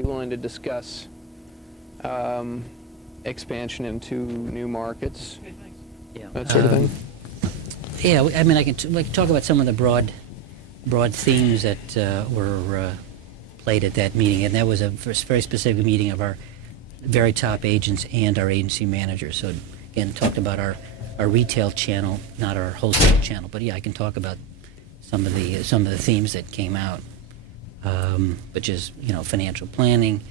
be willing to discuss expansion into new markets, that sort of thing. Yeah, I mean, I can talk about some of the broad themes that were played at that meeting, and that was a very specific meeting of our very top agents and our agency managers. So again, talked about our retail channel, not our wholesale channel. But yeah, I can talk about some of the themes that came out, which is financial planning,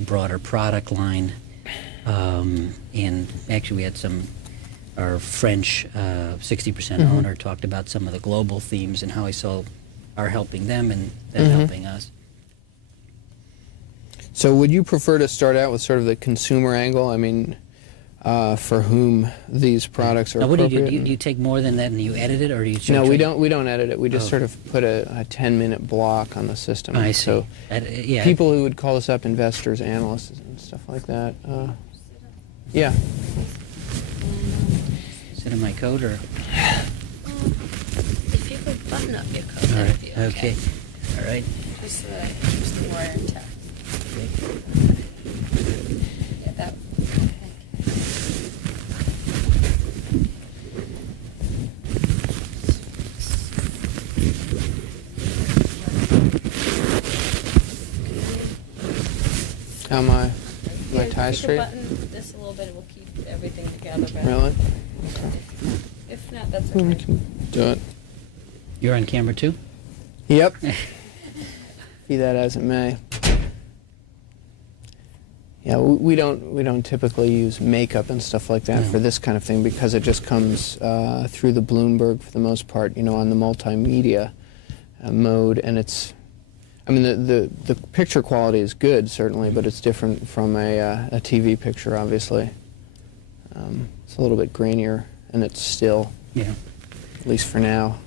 broader product line, and actually we had our French 60% owner talked about some of the global themes and how he saw are helping them and them helping us. So would you prefer to start out with sort of the consumer angle? I mean, for whom these products are appropriate? What do you take more than that and you edit it, or do you? No, we don't edit it. We just sort of put a 10-minute block on the system. I see. So yeah. people who would call us up, investors, analysts, and stuff like that. Yeah. Sit in my coat, or? If you could button up your coat, All that right. would be okay. All right. Just the wire intact. Yeah, that. How am I tie straight? Button this a little bit, it will keep everything together better. Really? Okay. If not, that's We okay. can do it. You're on camera too? Yep. Be that as it may. Yeah, we don't typically use makeup and stuff like that for this kind of thing because it just comes through the Bloomberg for the most part, on the multimedia mode, and it's. I mean, the picture quality is good certainly, but it's different from a TV picture, obviously. It's a little bit grainier, and it's still. Yeah. At least for now.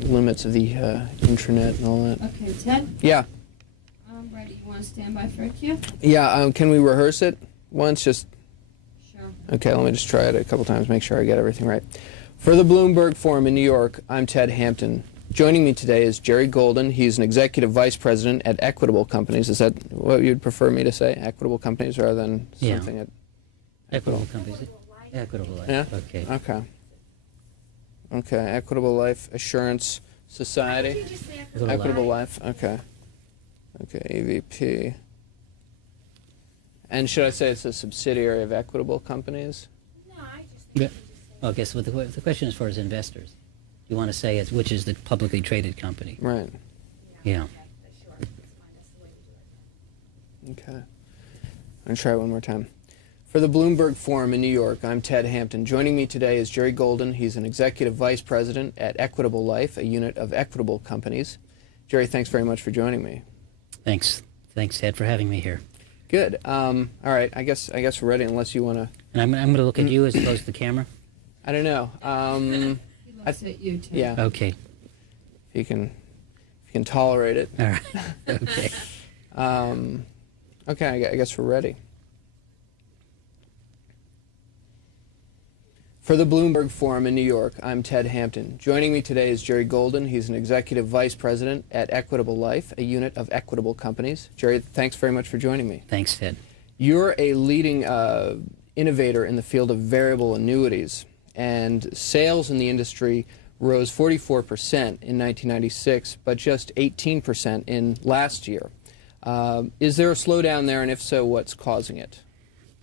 Limits of the intranet and all that. Okay, Ted? Yeah. Ready. You want to stand by for a cue? Yeah, can we rehearse it once? Just. Sure. Okay, let me just try it a couple times, make sure I get everything right. For the Bloomberg Forum in New York, I'm Ted Hampton. Joining me today is Jerry Golden. He's an executive vice president at Equitable Companies. Is that what you'd prefer me to say? Equitable Companies rather than something at Equitable Companies. Equitable Life. Yeah? Okay. Okay. Okay, Equitable Life Assurance Society. Equitable Life. Okay. Okay, EVP. And should I say it's a subsidiary of Equitable Companies? No, I just think Yeah. Okay, so the question is for his investors. You want to say which is the publicly traded company? Right. Yeah. Okay. I'm going to try it one more time. For the Bloomberg Forum in New York, I'm Ted Hampton. Joining me today is Jerry Golden. He's an executive vice president at Equitable Life, a unit of Equitable Companies. Jerry, thanks very much for joining me. Thanks, Ted, for having me here. Good. All right. I guess we're ready, unless you want to. And I'm going to look at you as opposed to the camera. I don't know. he looks at you, Ted. Yeah. Okay. If you can tolerate it. All right. Okay. Okay. I guess we're ready. For the Bloomberg Forum in New York, I'm Ted Hampton. Joining me today is Jerry Golden. He's an executive vice president at Equitable Life, a unit of Equitable Companies. Jerry, thanks very much for joining me. Thanks, Ted. You're a leading innovator in the field of variable annuities, and sales in the industry rose 44% in 1996, but just 18% in last year. Is there a slowdown there, and if so, what's causing it?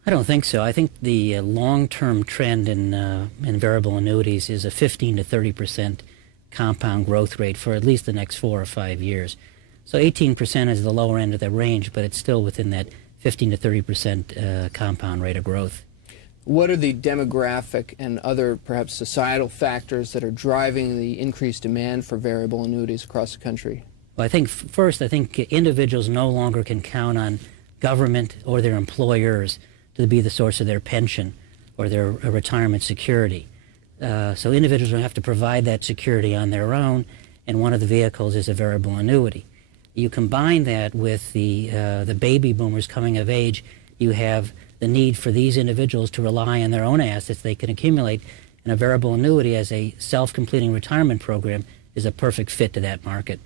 I don't think so. I think the long-term trend in variable annuities is a 15 to 30% compound growth rate for at least the next 4 or 5 years. So 18% is the lower end of the range, but it's still within that 15 to 30% compound rate of growth. What are the demographic and other perhaps societal factors that are driving the increased demand for variable annuities across the country? Well, I think first, individuals no longer can count on government or their employers to be the source of their pension or their retirement security. So individuals will have to provide that security on their own, and one of the vehicles is a variable annuity. You combine that with the baby boomers coming of age, you have the need for these individuals to rely on their own assets they can accumulate, and a variable annuity as a self-completing retirement program is a perfect fit to that market.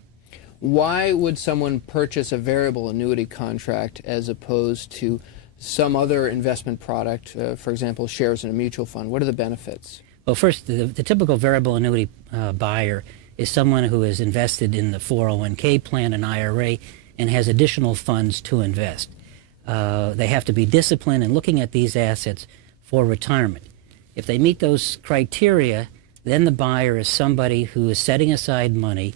Why would someone purchase a variable annuity contract as opposed to some other investment product, for example, shares in a mutual fund? What are the benefits? Well, first, the typical variable annuity buyer is someone who is invested in the 401k plan, an IRA, and has additional funds to invest. They have to be disciplined in looking at these assets for retirement. If they meet those criteria, then the buyer is somebody who is setting aside money,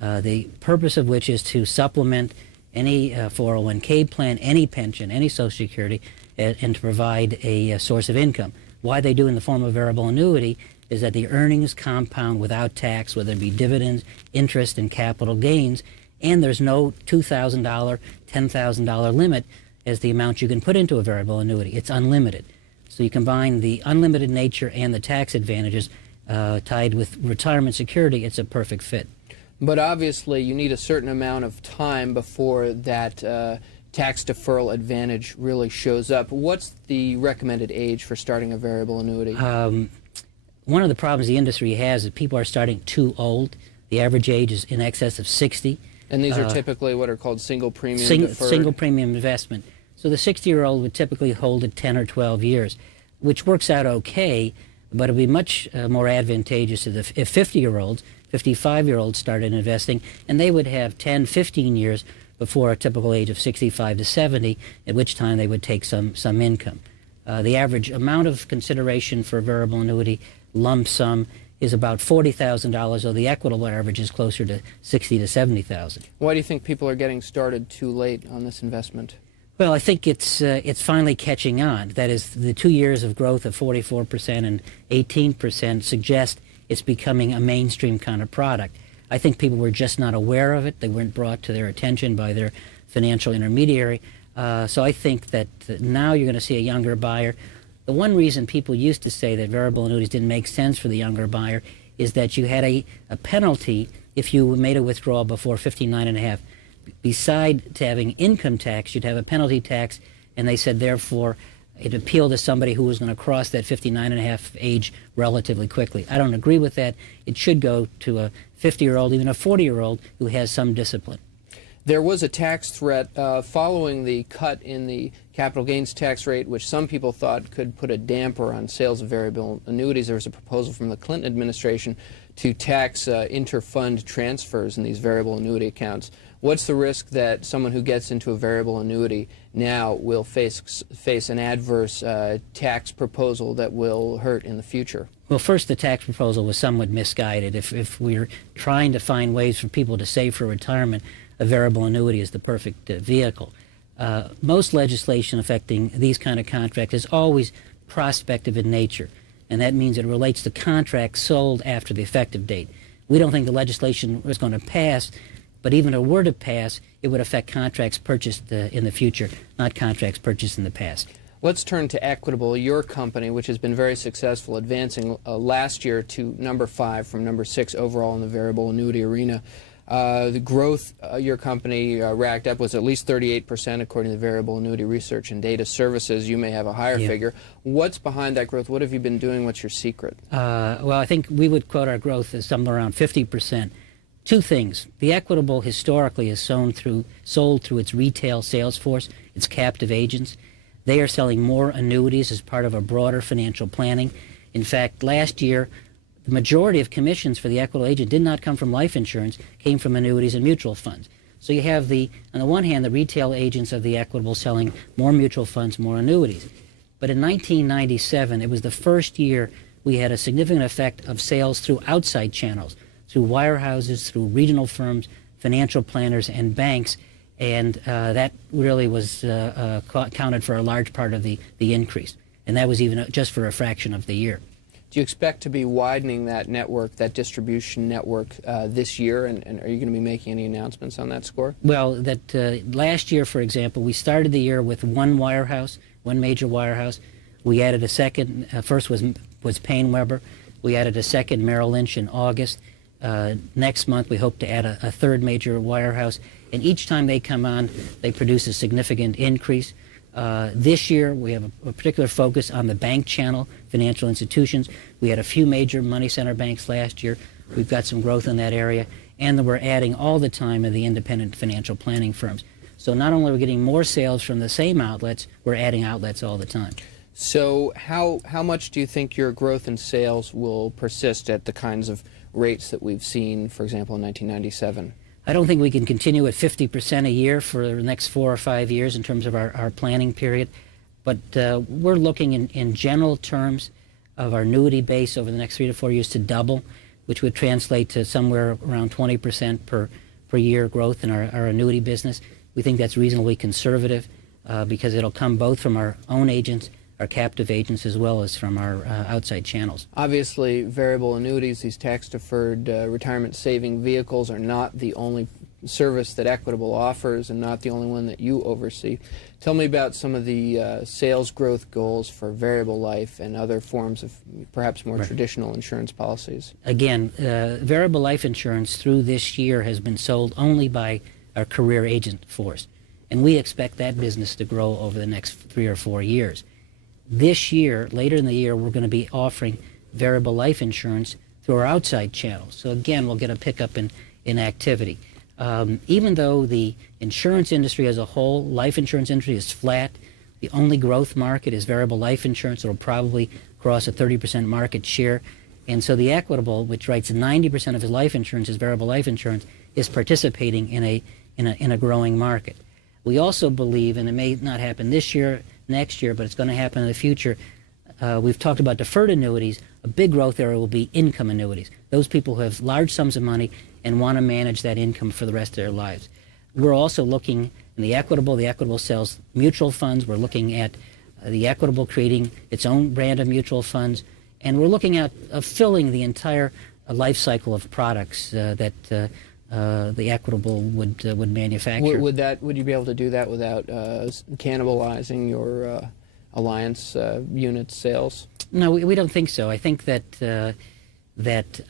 the purpose of which is to supplement any 401k plan, any pension, any Social Security, and to provide a source of income. Why they do in the form of variable annuity is that the earnings compound without tax, whether it be dividends, interest, and capital gains, and there's no $2,000, $10,000 limit as the amount you can put into a variable annuity. It's unlimited. So you combine the unlimited nature and the tax advantages tied with retirement security, it's a perfect fit. But obviously you need a certain amount of time before that tax deferral advantage really shows up. What's the recommended age for starting a variable annuity? One of the problems the industry has is people are starting too old. The average age is in excess of 60. And these are typically what are called single premium deferred? Single premium investment. So the 60-year-old would typically hold it 10 or 12 years, which works out okay, but it would be much more advantageous if 50-year-olds, 55-year-olds started investing, and they would have 10, 15 years before a typical age of 65 to 70, at which time they would take some income. The average amount of consideration for a variable annuity lump sum is about $40,000, though the Equitable average is closer to $60,000 to $70,000. Why do you think people are getting started too late on this investment? Well, I think it's finally catching on. That is, the 2 years of growth of 44% and 18% suggest it's becoming a mainstream kind of product. I think people were just not aware of it. They weren't brought to their attention by their financial intermediary. So I think that now you're going to see a younger buyer. The one reason people used to say that variable annuities didn't make sense for the younger buyer is that you had a penalty if you made a withdrawal before 59 and a half. Beside to having income tax, you'd have a penalty tax, and they said, therefore, it appealed to somebody who was going to cross that 59 and a half age relatively quickly. I don't agree with that. It should go to a 50-year-old, even a 40-year-old who has some discipline. There was a tax threat following the cut in the capital gains tax rate, which some people thought could put a damper on sales of variable annuities. There was a proposal from the Clinton administration to tax inter-fund transfers in these variable annuity accounts. What's the risk that someone who gets into a variable annuity now will face an adverse tax proposal that will hurt in the future? Well, first, the tax proposal was somewhat misguided. If we're trying to find ways for people to save for retirement, a variable annuity is the perfect vehicle. Most legislation affecting these kind of contracts is always prospective in nature, and that means it relates to contracts sold after the effective date. We don't think the legislation is going to pass, but even if it were to pass, it would affect contracts purchased in the future, not contracts purchased in the past. Let's turn to Equitable, your company, which has been very successful, advancing last year to number 5 from number 6 overall in the variable annuity arena. The growth your company racked up was at least 38% according to Variable Annuity Research and Data Services. You may have a higher figure. What's behind that growth? What have you been doing? What's your secret? Well, I think we would quote our growth as somewhere around 50%. Two things. The Equitable historically is sold through its retail sales force, its captive agents. They are selling more annuities as part of a broader financial planning. In fact, last year, the majority of commissions for the Equitable agent did not come from life insurance, came from annuities and mutual funds. So you have on the one hand, the retail agents of the Equitable selling more mutual funds, more annuities. But in 1997, it was the first year we had a significant effect of sales through outside channels, through wirehouses, through regional firms, financial planners, and banks, and that really was counted for a large part of the increase. And that was even just for a fraction of the year. Do you expect to be widening that network, that distribution network, this year, and are you going to be making any announcements on that score? Well, last year, for example, we started the year with one wirehouse, one major wirehouse. We added a second. First was Payne Weber. We added a second, Merrill Lynch, in August. Next month, we hope to add a third major wirehouse. And each time they come on, they produce a significant increase. This year, we have a particular focus on the bank channel, financial institutions. We had a few major money center banks last year. We've got some growth in that area. and that we're adding all the time of the independent financial planning firms. So not only are we getting more sales from the same outlets, we're adding outlets all the time. So how much do you think your growth in sales will persist at the kinds of rates that we've seen, for example, in 1997? I don't think we can continue at 50% a year for the next 4 or 5 years in terms of our planning period. But we're looking in general terms of our annuity base over the next 3 to 4 years to double, which would translate to somewhere around 20% per year growth in our annuity business. We think that's reasonably conservative because it'll come both from our own agents, our captive agents, as well as from our outside channels. Obviously, variable annuities, these tax-deferred retirement saving vehicles, are not the only service that Equitable offers and not the only one that you oversee. Tell me about some of the sales growth goals for variable life and other forms of perhaps more traditional insurance policies. Again, variable life insurance through this year has been sold only by our career agent force, and we expect that business to grow over the next 3 or 4 years. This year, later in the year, we're going to be offering variable life insurance through our outside channels. So again, we'll get a pickup in activity. Even though the insurance industry as a whole, life insurance industry, is flat, the only growth market is variable life insurance. It'll probably cross a 30% market share. And so the Equitable, which writes 90% of his life insurance as variable life insurance, is participating in a growing market. We also believe, and it may not happen this year, next year, but it's going to happen in the future. We've talked about deferred annuities. A big growth area will be income annuities. Those people who have large sums of money and want to manage that income for the rest of their lives. We're also looking in the Equitable sells mutual funds. We're looking at the Equitable creating its own brand of mutual funds. And we're looking at filling the entire life cycle of products that the Equitable would manufacture. Would you be able to do that without cannibalizing your alliance unit sales? No, we don't think so. I think that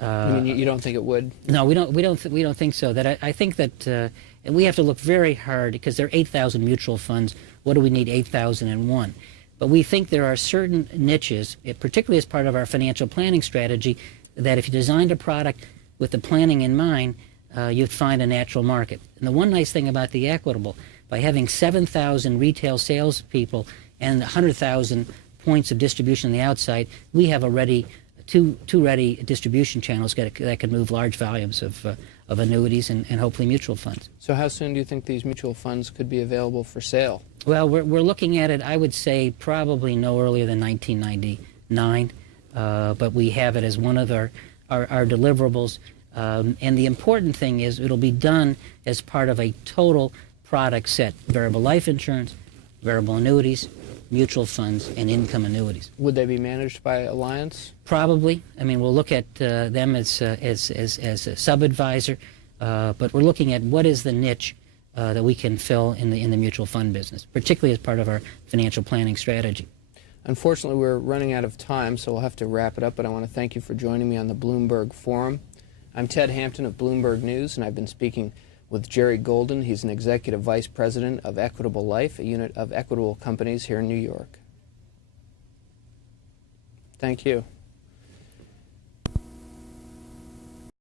I mean, you don't think it would? No, we don't think so. I think that and we have to look very hard because there are 8,000 mutual funds. What do we need 8,001? But we think there are certain niches, particularly as part of our financial planning strategy, that if you designed a product with the planning in mind, you'd find a natural market. And the one nice thing about the Equitable, by having 7,000 retail salespeople and 100,000 points of distribution on the outside, we have already two ready distribution channels that can move large volumes of annuities and hopefully mutual funds. So how soon do you think these mutual funds could be available for sale? Well, we're looking at it, I would say, probably no earlier than 1999, but we have it as one of our deliverables. And the important thing is it'll be done as part of a total product set: variable life insurance, variable annuities, mutual funds, and income annuities. Would they be managed by Alliance? Probably. I mean, we'll look at them as a sub-advisor, but we're looking at what is the niche that we can fill in the mutual fund business, particularly as part of our financial planning strategy. Unfortunately, we're running out of time, so we'll have to wrap it up, but I want to thank you for joining me on the Bloomberg Forum. I'm Ted Hampton of Bloomberg News, and I've been speaking with Jerry Golden. He's an Executive Vice President of Equitable Life, a unit of Equitable Companies here in New York. Thank you.